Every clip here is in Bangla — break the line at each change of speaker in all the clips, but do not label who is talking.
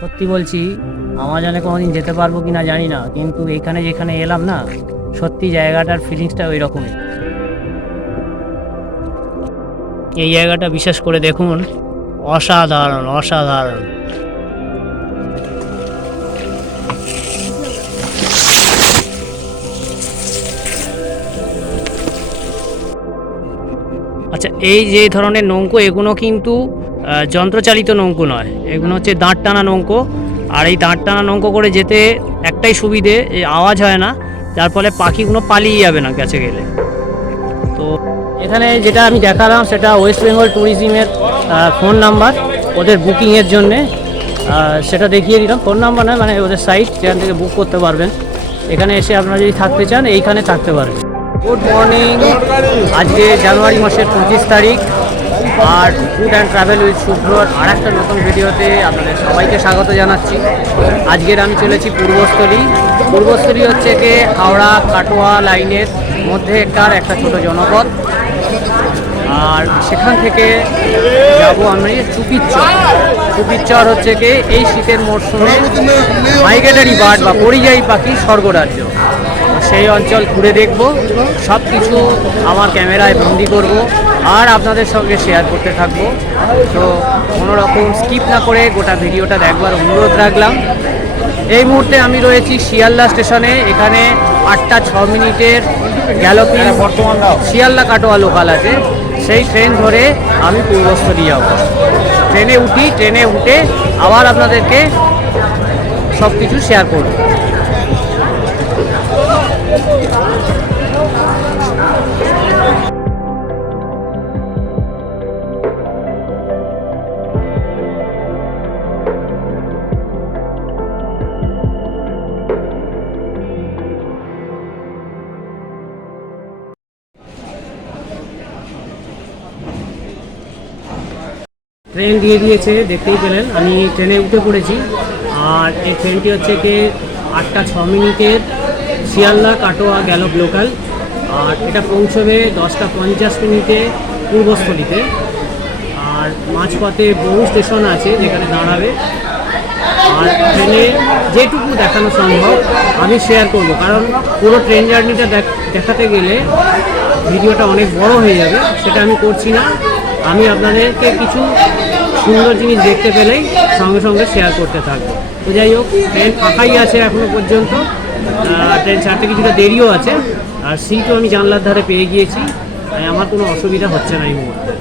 সত্যি বলছি আমাজনে কোনোদিন যেতে পারব কি না জানি না, কিন্তু এখানে যেখানে এলাম না, সত্যি জায়গাটার ফিলিংসটা ওই রকমই এই জায়গাটা বিশেষ করে দেখুন, অসাধারণ অসাধারণ। আচ্ছা এই যে ধরনের নৌকো এগুলো কিন্তু যন্ত্রচালিত নৌকো নয়। এগুলো হচ্ছে দাঁড় টানা নৌকো। আর এই দাঁড় টানা নৌকো করে যেতে একটাই সুবিধে আওয়াজ হয় না, যার ফলে পাখিগুলো পালিয়ে যাবে না কাছে গেলে। তো এখানে যেটা আমি দেখালাম, সেটা ওয়েস্ট বেঙ্গল ট্যুরিজমের ফোন নাম্বার ওদের বুকিংয়ের জন্যে। সেটা দেখিয়ে দিলাম। ফোন নাম্বার নয় মানে ওদের সাইট যেখান থেকে বুক করতে পারবেন। এখানে এসে আপনারা যদি থাকতে চান, এইখানে থাকতে পারবেন গুড মর্নিং আজকে জানুয়ারি মাসের পঁচিশ তারিখ। আর ফুড অ্যান্ড ট্রাভেল উইথ শুভ্রর আর একটা নতুন ভিডিওতে আপনাদের সবাইকে স্বাগত জানাচ্ছি। আজকের আমি চলেছি পূর্বস্থলী। পূর্বস্থলী হচ্ছে কি হাওড়া কাটোয়া লাইনের মধ্যে একটার একটা ছোট জনপদ। আর সেখান থেকে যাব আমি চুপিচ্চর। চুপিচ্চর হচ্ছে কি এই শীতের মরশুমে মাইগ্রেটারি বার্ড বা পরিযায়ী পাখি স্বর্গরাজ্য। সেই অঞ্চল ঘুরে দেখব। সব কিছু আমার ক্যামেরায় বন্দি করব। আর আপনাদের সঙ্গে শেয়ার করতে থাকব। তো কোনো রকম স্কিপ না করে গোটা ভিডিওটা দেখবার অনুরোধ রাখলাম। এই মুহূর্তে আমি রয়েছি শিয়ালদা স্টেশনে। এখানে আটটা ছ মিনিটের গ্যালোপিং বর্তমান শিয়ালদা কাটোয়া লোকাল আছে। সেই ট্রেন ধরে আমি পূর্বস্থলী যাব। ট্রেনে উঠি ট্রেনে উঠে আবার আপনাদেরকে সব কিছু শেয়ার করব। ট্রেন দিয়ে দিয়েছে, দেখতেই পেলেন। আমি ট্রেনে উঠে পড়েছি। আর এই ট্রেনটি হচ্ছে কি, আটটা ছ মিনিটের শিয়ালদা কাটোয়া গ্যালপ লোকাল আর এটা পৌঁছবে দশটা পঞ্চাশ মিনিটে পূর্বস্থলীতে। আর মাঝপথে বহু স্টেশন আছে যেখানে দাঁড়াবে। আর ট্রেনে যেটুকু দেখানো সম্ভব, আমি শেয়ার করব। কারণ পুরো ট্রেন জার্নিটা দেখাতে গেলে ভিডিওটা অনেক বড় হয়ে যাবে, সেটা আমি করছি না। আমি আপনাদেরকে কিছু সুন্দর জিনিস দেখতে পেলেই সঙ্গে সঙ্গে শেয়ার করতে থাকব। তো যাই হোক ট্রেন ফাঁকাই আছে এখনও পর্যন্ত। ট্রেন ছাড়তে কিছুটা দেরিও আছে। আর সিটও আমি জানলার ধারে পেয়ে গিয়েছি। আমার কোনো অসুবিধা হচ্ছে না এই মুহূর্তে।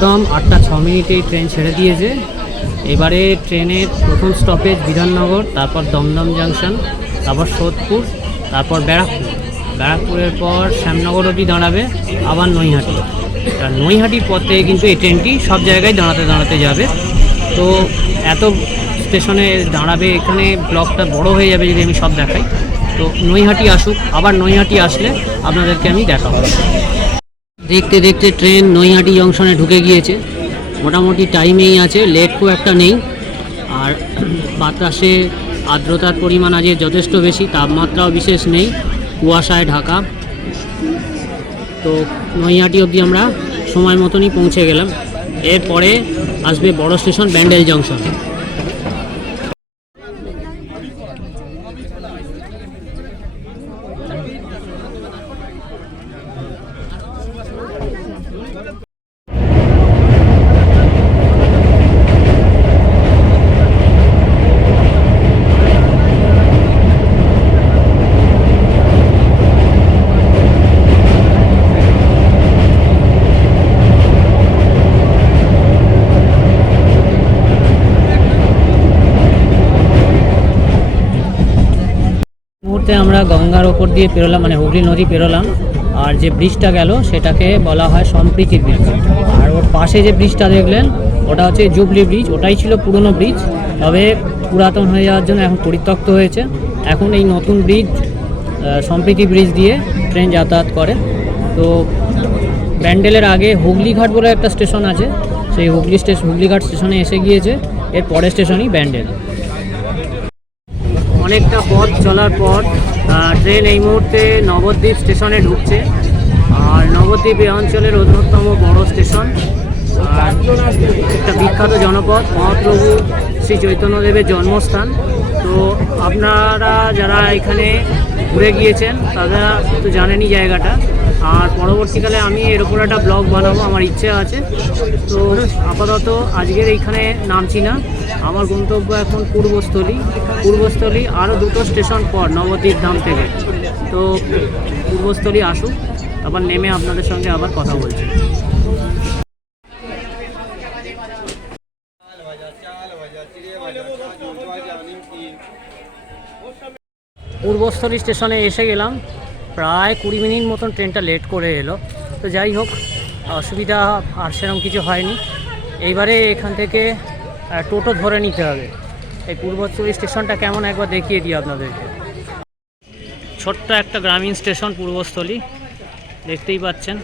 একদম আটটা ছ মিনিটেই ট্রেন ছেড়ে দিয়েছে। এবারে ট্রেনের প্রথম স্টপেজ বিধাননগর, তারপর দমদম জাংশন তারপর সোদপুর, তারপর ব্যারাকপুর। ব্যারাকপুরের পর শ্যামনগর অবধি দাঁড়াবে আবার নৈহাটি। আর নৈহাটির পথে কিন্তু এই ট্রেনটি সব জায়গায় দাঁড়াতে দাঁড়াতে যাবে। তো এত স্টেশনে দাঁড়াবে, এখানে ব্লকটা বড় হয়ে যাবে যদি আমি সব দেখাই। তো নৈহাটি আসুক, আবার নৈহাটি আসলে আপনাদেরকে আমি দেখাবো। দেখতে দেখতে ট্রেন নৈহাটি জংশনে ঢুকে গিয়েছে। মোটামুটি টাইমেই আছে লেট খুব একটা নেই। আর বাতাসে আর্দ্রতার পরিমাণ আজ যথেষ্ট বেশি, তাপমাত্রাও বিশেষ নেই, কুয়াশায় ঢাকা। তো নৈহাটি অবধি আমরা সময় মতনই পৌঁছে গেলাম। এরপরে আসবে বড় স্টেশন ব্যান্ডেল জংশন। মুহূর্তে আমরা গঙ্গার ওপর দিয়ে পেরোলাম মানে হুগলি নদী পেরোলাম। আর যে ব্রিজটা গেল, সেটাকে বলা হয় সম্প্রীতি ব্রিজ। আর ওর পাশে যে ব্রিজটা দেখলেন, ওটা হচ্ছে জুবলি ব্রিজ। ওটাই ছিল পুরনো ব্রিজ, তবে পুরাতন হয়ে যাওয়ার জন্য এখন পরিত্যক্ত হয়েছে। এখন এই নতুন ব্রিজ সম্প্রীতি ব্রিজ দিয়ে ট্রেন যাতায়াত করে। তো ব্যান্ডেলের আগে হুগলিঘাট বলে একটা স্টেশন আছে। সেই হুগলি স্টেশন হুগলিঘাট স্টেশনে এসে গিয়েছে। এর পরের স্টেশনই ব্যান্ডেল। অনেকটা পথ চলার পর ট্রেন এই মুহূর্তে নবদ্বীপ স্টেশনে ঢুকছে। আর নবদ্বীপ এই অঞ্চলের অন্যতম বড় স্টেশন আর একটা বিখ্যাত জনপদ, মহাপ্রভু শ্রী চৈতন্যদেবের জন্মস্থান। তো আপনারা যারা এখানে ঘুরে গিয়েছেন, তারা তো জানেনই জায়গাটা। আর পরবর্তীকালে আমি এর উপর একটা ব্লগ বানাবো, আমার ইচ্ছে আছে। তো আপাতত আজকের এইখানে নামছি না। আমার গন্তব্য এখন পূর্বস্থলী। পূর্বস্থলী আরও দুটো স্টেশন পর, নবদ্বীপ ধাম থেকে। তো পূর্বস্থলী আসুক আবার নেমে আপনাদের সঙ্গে আবার কথা বলছি। পূর্বস্থলী স্টেশনে এসে গেলাম। প্রায় কুড়ি মিনিট মতন ট্রেনটা লেট করে এলো। তো যাই হোক, অসুবিধা আর সেরকম কিছু হয়নি। এইবারে এখান থেকে টোটো ধরে নিতে হবে। এই পূর্বস্থলী স্টেশনটা কেমন একবার দেখিয়ে দিই আপনাদেরকে। ছোট্ট একটা গ্রামীণ স্টেশন পূর্বস্থলী, দেখতেই পাচ্ছেন।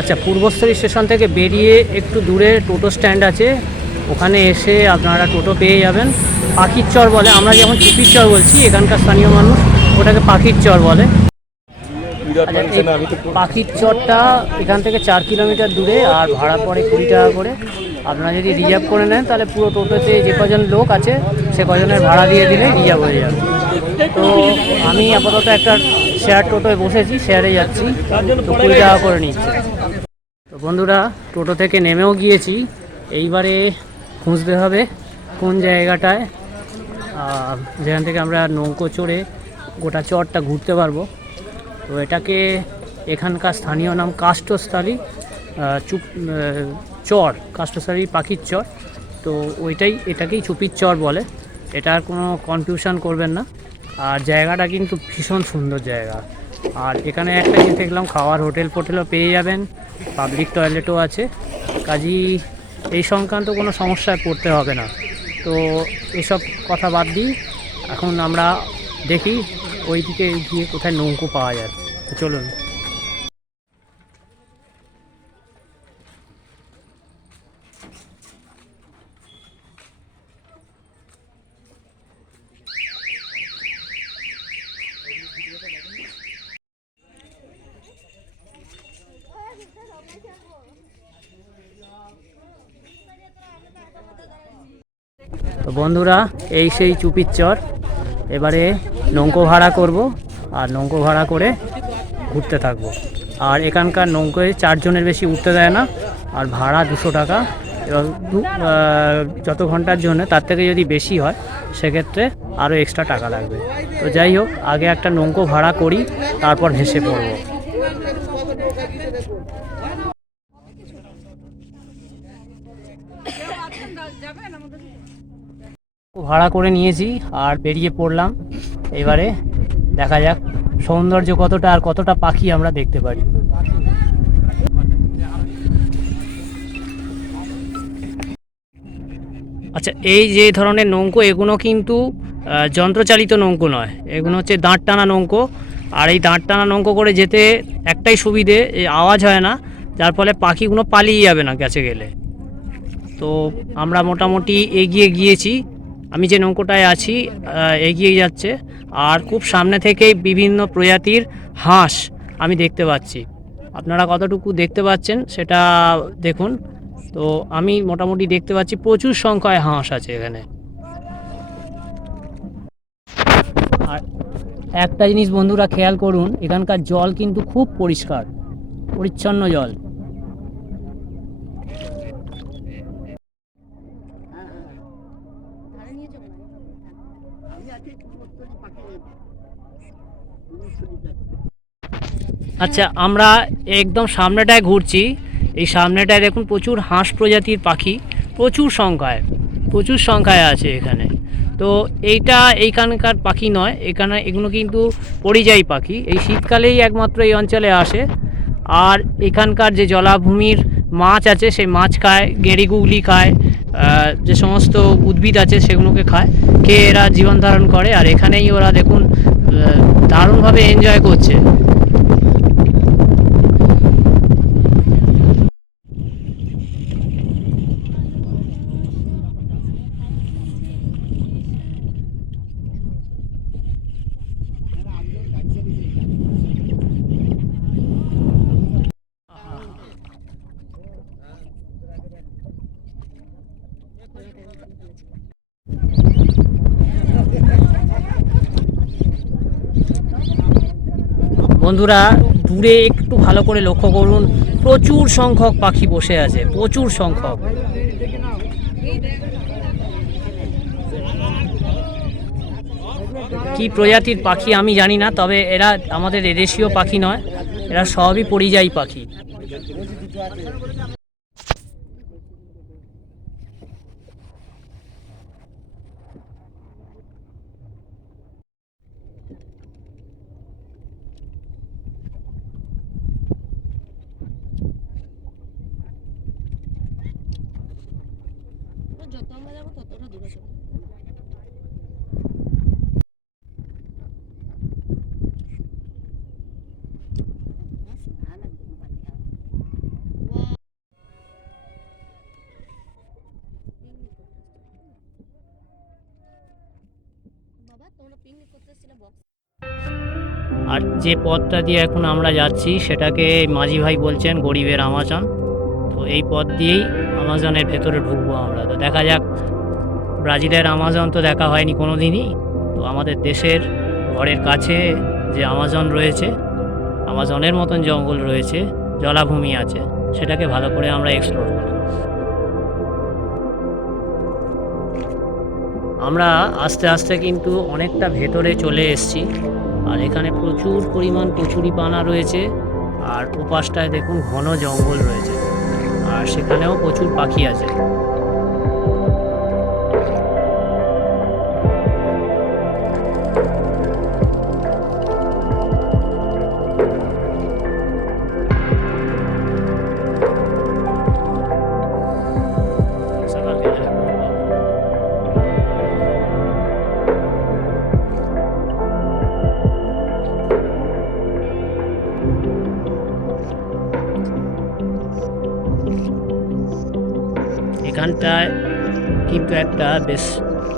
আচ্ছা পূর্বস্থলী স্টেশন থেকে বেরিয়ে একটু দূরে টোটো স্ট্যান্ড আছে। ওখানে এসে আপনারা টোটো পেয়ে যাবেন। পাখির চর বলে আমরা যেমন চুপির চর বলছি এখানকার স্থানীয় মানুষ ওটাকে পাখির চর বলে। আচ্ছা, পাখির চরটা এখান থেকে চার কিলোমিটার দূরে আর ভাড়া পড়ে কুড়ি টাকা করে। আপনারা যদি রিজার্ভ করে নেন তাহলে পুরো টোটোতে যে কজন লোক আছে সে কজনের ভাড়া দিয়ে দিলে রিজার্ভ হয়ে যাবে। তো আমি আপাতত একটা শেয়ার টোটোয় বসেছি শেয়ারে যাচ্ছি। তো কুড়ি টাকা করে নিচ্ছে। তো বন্ধুরা টোটো থেকে নেমেও গিয়েছি। এইবারে খুঁজতে হবে কোন জায়গাটায়। যেখান থেকে আমরা নৌকো চড়ে গোটা চরটা ঘুরতে পারব। তো এটাকে এখানকার স্থানীয় নাম কাষ্টস্থলী চুপ চর কাষ্টস্থলী পাখির চর। তো ওইটাই, এটাকেই চুপির চর বলে। এটার কোনো কনফিউশন করবেন না। আর জায়গাটা কিন্তু ভীষণ সুন্দর জায়গা। আর এখানে একটা জিনিস দেখলাম খাওয়ার হোটেল ফোটেলও পেয়ে যাবেন। পাবলিক টয়লেটও আছে। কাজী এই সংক্রান্ত কোনো সমস্যায় পড়তে হবে না। তো এসব কথা বাদ দিই। এখন আমরা দেখি ওইদিকে গিয়ে কোথায় নৌকো পাওয়া যায়। চলুন। তো বন্ধুরা, এই সেই চুপির চর। এবারে নৌকো ভাড়া করব আর নৌকো ভাড়া করে ঘুরতে থাকব। আর এখানকার নৌকোয় চারজনের বেশি উঠতে দেয় না, আর ভাড়া দুশো টাকা। এবার যত ঘণ্টার জন্য, তার থেকে যদি বেশি হয়, সেক্ষেত্রে আরও এক্সট্রা টাকা লাগবে। তো যাই হোক, আগে একটা নৌকো ভাড়া করি, তারপর ভেসে পড়ব। ভাড়া করে নিয়েছি আর বেরিয়ে পড়লাম। এবারে দেখা যাক সৌন্দর্য কতটা আর কতটা পাখি আমরা দেখতে পারি। আচ্ছা এই যে ধরনের নৌকো এগুলো কিন্তু যন্ত্রচালিত নৌকো নয়। এগুলো হচ্ছে দাঁড় টানা নৌকো। আর এই দাঁড় টানা নৌকো করে যেতে একটাই সুবিধে আওয়াজ হয় না। যার ফলে পাখিগুলো পালিয়ে যাবে না কাছে গেলে। তো আমরা মোটামুটি এগিয়ে গিয়েছি। আমি যে নৌকোটায় আছি এগিয়ে যাচ্ছে। আর খুব সামনে থেকেই বিভিন্ন প্রজাতির হাঁস আমি দেখতে পাচ্ছি। আপনারা কতটুকু দেখতে পাচ্ছেন সেটা দেখুন। তো আমি মোটামুটি দেখতে পাচ্ছি প্রচুর সংখ্যায় হাঁস আছে এখানে। আর একটা জিনিস বন্ধুরা খেয়াল করুন, এখানকার জল কিন্তু খুব পরিষ্কার, পরিচ্ছন্ন জল। আচ্ছা আমরা একদম সামনেটায় ঘুরছি। এই সামনেটায় দেখুন প্রচুর হাঁস প্রজাতির পাখি, প্রচুর সংখ্যায় প্রচুর সংখ্যায় আছে এখানে। তো এইটা এইখানকার পাখি নয়, এখানে এগুলো কিন্তু পরিযায়ী পাখি। এই শীতকালেই একমাত্র এই অঞ্চলে আসে। আর এখানকার যে জলাভূমির মাছ আছে, সেই মাছ খায় গেঁড়ি গুগলি খায় যে সমস্ত উদ্ভিদ আছে সেগুলোকে খায়, খেয়ে এরা জীবন ধারণ করে। আর এখানেই ওরা দেখুন দারুণভাবে এনজয় করছে। বন্ধুরা, দূরে একটু ভালো করে লক্ষ্য করুন, প্রচুর সংখ্যক পাখি বসে আছে, প্রচুর সংখ্যক। কি প্রজাতির পাখি আমি জানি না, তবে এরা আমাদের এদেশীয় পাখি নয়, এরা সবই পরিযায়ী পাখি। আর যে পথটা দিয়ে এখন আমরা যাচ্ছি, সেটাকে মাঝি ভাই বলছেন গরিবের আমাজন। তো এই পথ দিয়েই আমাজনের ভেতরে ঢুকবো আমরা। তো দেখা যাক ব্রাজিলের আমাজন তো দেখা হয়নি কোনো দিনই তো আমাদের দেশের ঘরের কাছে যে আমাজন রয়েছে, আমাজনের মতন জঙ্গল রয়েছে, জলাভূমি আছে, সেটাকে ভালো করে আমরা এক্সপ্লোর করি। আমরা আস্তে আস্তে কিন্তু অনেকটা ভেতরে চলে এসেছি, আর এখানে প্রচুর পরিমাণ কচুরি পানা রয়েছে, আর ওপাশটায় দেখুন ঘন জঙ্গল রয়েছে, আর সেখানেও প্রচুর পাখি আছে। বেশ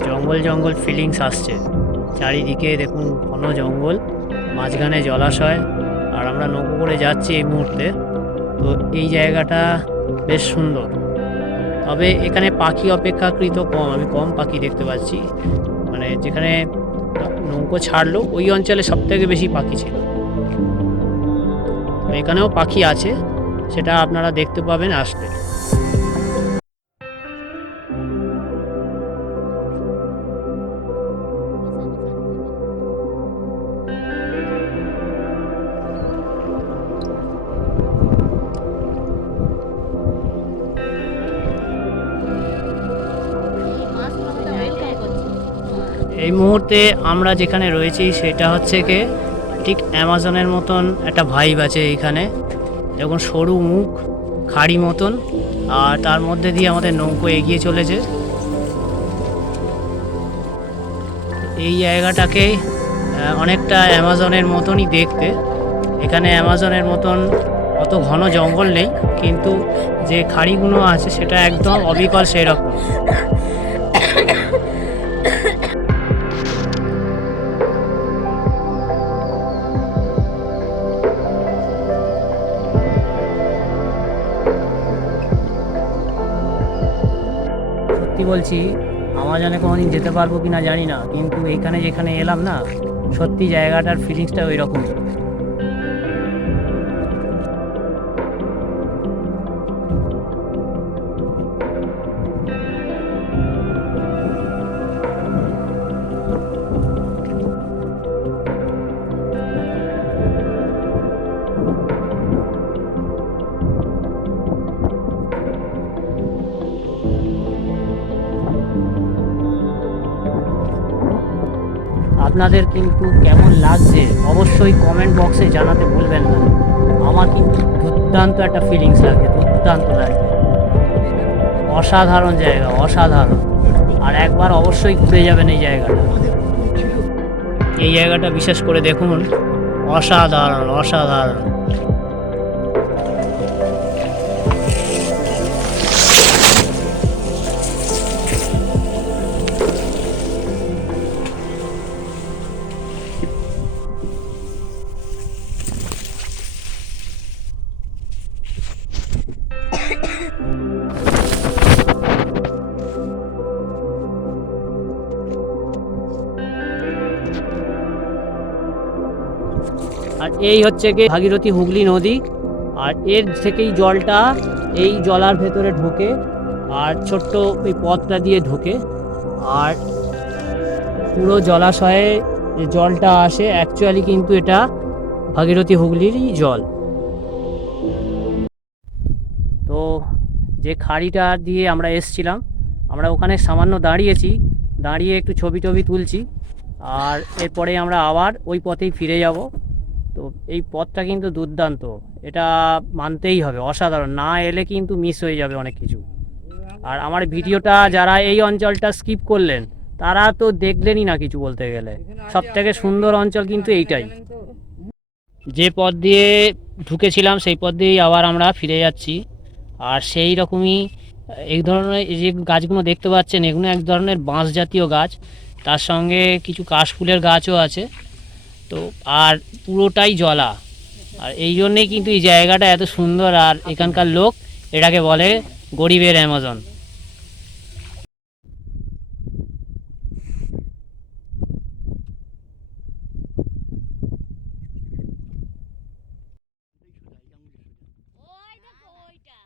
জঙ্গল জঙ্গল ফিলিংস আসছে। চারিদিকে দেখুন ঘন জঙ্গল, মাঝখানে জলাশয়, আর আমরা নৌকো করে যাচ্ছি এই মুহূর্তে। তো এই জায়গাটা বেশ সুন্দর। তবে এখানে পাখি অপেক্ষাকৃত কম, আমি কম পাখি দেখতে পাচ্ছি। মানে যেখানে নৌকো ছাড়লো, ওই অঞ্চলে সবথেকে বেশি পাখি ছিল। এখানেও পাখি আছে, সেটা আপনারা দেখতে পাবেন আসলে। মুহূর্তে আমরা যেখানে রয়েছি সেটা হচ্ছে কি? ঠিক অ্যামাজনের মতন একটা ভাইব আছে এইখানে। দেখুন সরু মুখ, খাড়ি মতন, আর তার মধ্যে দিয়ে আমাদের নৌকো এগিয়ে চলেছে। এই জায়গাটাকে অনেকটা অ্যামাজনের মতনই দেখতে। এখানে অ্যামাজনের মতন অত ঘন জঙ্গল নেই, কিন্তু যে খাড়িগুলো আছে সেটা একদম অবিকল সেই রকম বলছি আমাজনে কোনোদিন যেতে পারব কি না জানি না, কিন্তু এখানে যেখানে এলাম না, সত্যি জায়গাটার ফিলিংসটা ওই রকম অবশ্যই কমেন্ট বক্সে জানাতে ভুলবেন না। আমার কিন্তু দুর্দান্ত একটা ফিলিংস লাগে দুর্দান্ত লাগে অসাধারণ জায়গা, অসাধারণ। আর একবার অবশ্যই ঘুরে যাবেন এই জায়গাটা। এই জায়গাটা বিশেষ করে দেখুন, অসাধারণ অসাধারণ। আর এই হচ্ছে গিয়ে ভাগীরথী হুগলি নদী। আর এর থেকেই জলটা এই জলার ভেতরে ঢোকে আর ছোট্ট ওই পথটা দিয়ে ঢোকে। আর পুরো জলাশয়ে যে জলটা আসে অ্যাকচুয়ালি কিন্তু এটা ভাগীরথী হুগলিরই জল। তো যে খাড়িটা দিয়ে আমরা এসছিলাম, আমরা ওখানে সামান্য দাঁড়িয়েছি, দাঁড়িয়ে একটু ছবি টবি তুলছি। আর এরপরে আমরা আবার ওই পথেই ফিরে যাব। তো এই পথটা কিন্তু দুর্দান্ত। এটা মানতেই হবে, অসাধারণ। না এলে কিন্তু মিস হয়ে যাবে অনেক কিছু। আর আমার ভিডিওটা যারা এই অঞ্চলটা স্কিপ করলেন, তারা তো দেখলেনই না কিছু বলতে গেলে। সব থেকে সুন্দর অঞ্চল কিন্তু এইটাই। যে পথ দিয়ে ঢুকেছিলাম, সেই পথ দিয়েই আবার আমরা ফিরে যাচ্ছি। আর সেই রকমই, এই ধরনের যে গাছগুলো দেখতে পাচ্ছেন, এগুলো এক ধরনের বাঁশ জাতীয় গাছ। তার সঙ্গে কিছু কাশফুলের গাছও আছে। তো আর পুরোটাই জলা। আর এই জন্যেই কিন্তু এই জায়গাটা এত সুন্দর আর এখানকার লোক এটাকে বলে গরিবের অ্যামাজন
ওই দেখো ওইটা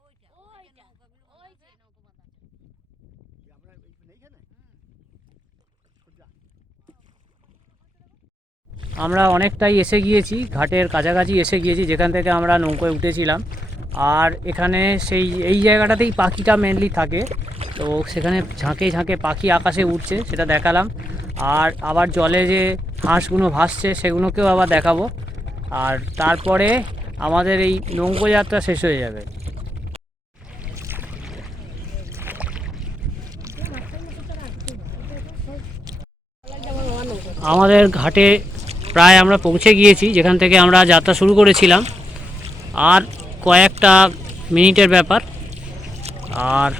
ওইটা ওইটা ওই যে নৌকো বাঁধা
আমরা অনেকটাই এসে গিয়েছি, ঘাটের কাছাকাছি এসে গিয়েছি, যেখান থেকে আমরা নৌকোয় উঠেছিলাম। আর এখানে সেই, এই জায়গাটাতেই পাখিটা মেনলি থাকে। তো সেখানে ঝাঁকে ঝাঁকে পাখি আকাশে উঠছে সেটা দেখালাম। আর আবার জলে যে হাঁসগুলো ভাসছে, সেগুলোকেও আবার দেখাবো। আর তারপরে আমাদের এই নৌকো যাত্রা শেষ হয়ে যাবে। আমাদের ঘাটে প্রায় আমরা পৌঁছে গিয়েছি, যেখান থেকে আমরা যাত্রা শুরু করেছিলাম। আর কয়েকটা মিনিটের ব্যাপার। আর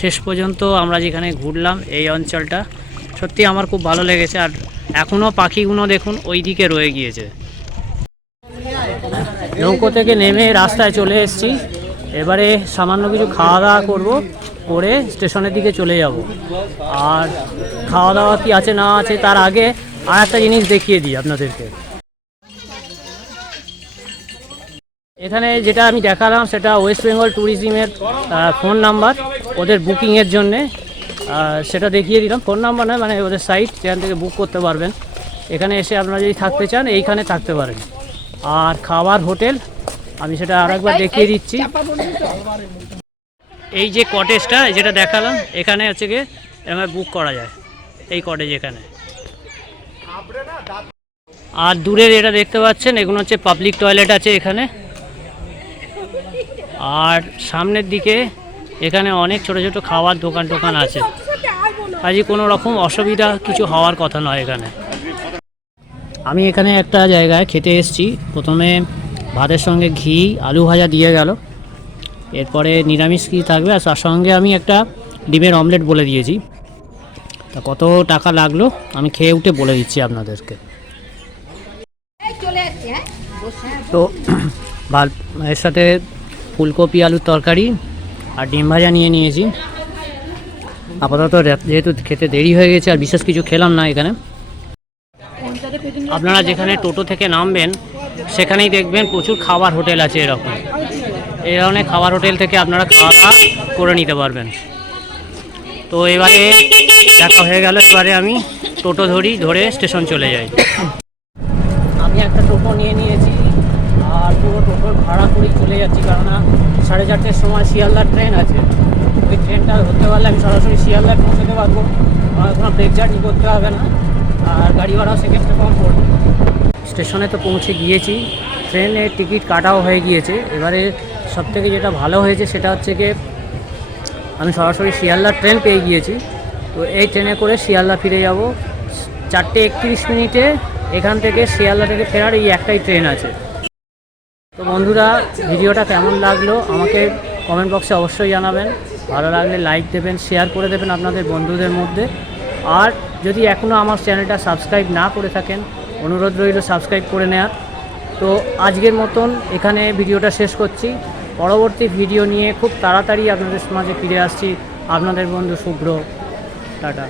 শেষ পর্যন্ত আমরা যেখানে ঘুরলাম, এই অঞ্চলটা, সত্যি আমার খুব ভালো লেগেছে। আর এখনও পাখিগুলো দেখুন, ওই দিকে রয়ে গিয়েছে। নৌকো থেকে নেমে রাস্তায় চলে এসেছি। এবারে সামান্য কিছু খাওয়া দাওয়া করব, করে স্টেশনের দিকে চলে যাব। আর খাওয়া দাওয়া কি আছে না আছে, তার আগে আর একটা জিনিস দেখিয়ে দিই আপনাদেরকে। এখানে যেটা আমি দেখালাম, সেটা ওয়েস্ট বেঙ্গল ট্যুরিজমের ফোন নাম্বার ওদের বুকিংয়ের জন্যে। সেটা দেখিয়ে দিলাম। ফোন নাম্বার নয় মানে ওদের সাইট সেখান থেকে বুক করতে পারবেন। এখানে এসে আপনারা যদি থাকতে চান, এইখানে থাকতে পারেন। আর খাবার হোটেল, আমি সেটা আরেকবার দেখিয়ে দিচ্ছি। এই যে কটেজটা যেটা দেখালাম, এখানে হচ্ছে গিয়ে এরকম বুক করা যায়। এই কটেজ এখানে। আর দূরের এটা দেখতে পাচ্ছেন, এগুলো হচ্ছে পাবলিক টয়লেট আছে এখানে। আর সামনের দিকে এখানে অনেক ছোট ছোট খাওয়ার দোকান টোকান আছে। কাজে কোনো রকম অসুবিধা কিছু হওয়ার কথা নয় এখানে। আমি এখানে একটা জায়গায় খেতে এসেছি। প্রথমে ভাতের সঙ্গে ঘি, আলু ভাজা দিয়ে গেল। এরপরে নিরামিষ কী থাকবে? আর তার সঙ্গে আমি একটা ডিমের অমলেট বলে দিয়েছি। তা কত টাকা লাগল? আমি খেয়ে উঠে বলে দিচ্ছি আপনাদেরকে। তো ভাত এর সাথে ফুলকপি আলুর তরকারি আর ডিম ভাজা নিয়ে নিয়েছি। আপাতত যেহেতু খেতে দেরি হয়ে গেছে আর বিশেষ কিছু খেলাম না এখানে। আপনারা যেখানে টোটো থেকে নামবেন সেখানেই দেখবেন প্রচুর খাবার হোটেল আছে এরকম। এই ধরনের খাবার হোটেল থেকে আপনারা খাওয়া দাওয়া করে নিতে পারবেন। তো এবারে দেখা হয়ে গেল, এবারে আমি টোটো ধরি, ধরে স্টেশন চলে যাই। আমি একটা টোটো নিয়ে নিয়েছি, আর পুরো টোটোর ভাড়া করেই চলে যাচ্ছি কারণ সাড়ে চারটের সময় শিয়ালদার ট্রেন আছে। ওই ট্রেনটা ধরতে পারলে আমি সরাসরি শিয়ালদায় পৌঁছতে পারব আমার কোনো ব্রেক জার্নি করতে হবে না, আর গাড়ি ভাড়াও সেক্ষেত্রে কম পড়বে। স্টেশনে তো পৌঁছে গিয়েছি, ট্রেনের টিকিট কাটাও হয়ে গিয়েছে। এবারে সবথেকে যেটা ভালো হয়েছে সেটা হচ্ছে গিয়ে আমি সরাসরি শিয়ালদা ট্রেন পেয়ে গিয়েছি। তো এই ট্রেনে করে শিয়ালদা ফিরে যাব। চারটে একত্রিশ মিনিটে এখান থেকে শিয়ালদা থেকে ফেরার এই একটাই ট্রেন আছে। তো বন্ধুরা, ভিডিওটা কেমন লাগল আমাকে কমেন্ট বক্সে অবশ্যই জানাবেন। ভালো লাগলে লাইক দেবেন শেয়ার করে দেবেন আপনাদের বন্ধুদের মধ্যে। আর যদি এখনও আমার চ্যানেলটা সাবস্ক্রাইব না করে থাকেন, অনুরোধ রইল সাবস্ক্রাইব করে নেওয়ার তো আজকের মতন এখানে ভিডিওটা শেষ করছি। পরবর্তী ভিডিও নিয়ে খুব তাড়াতাড়ি আপনাদের সমাজে ফিরে আসছি। আপনাদের বন্ধু শুভ্র। টাটা।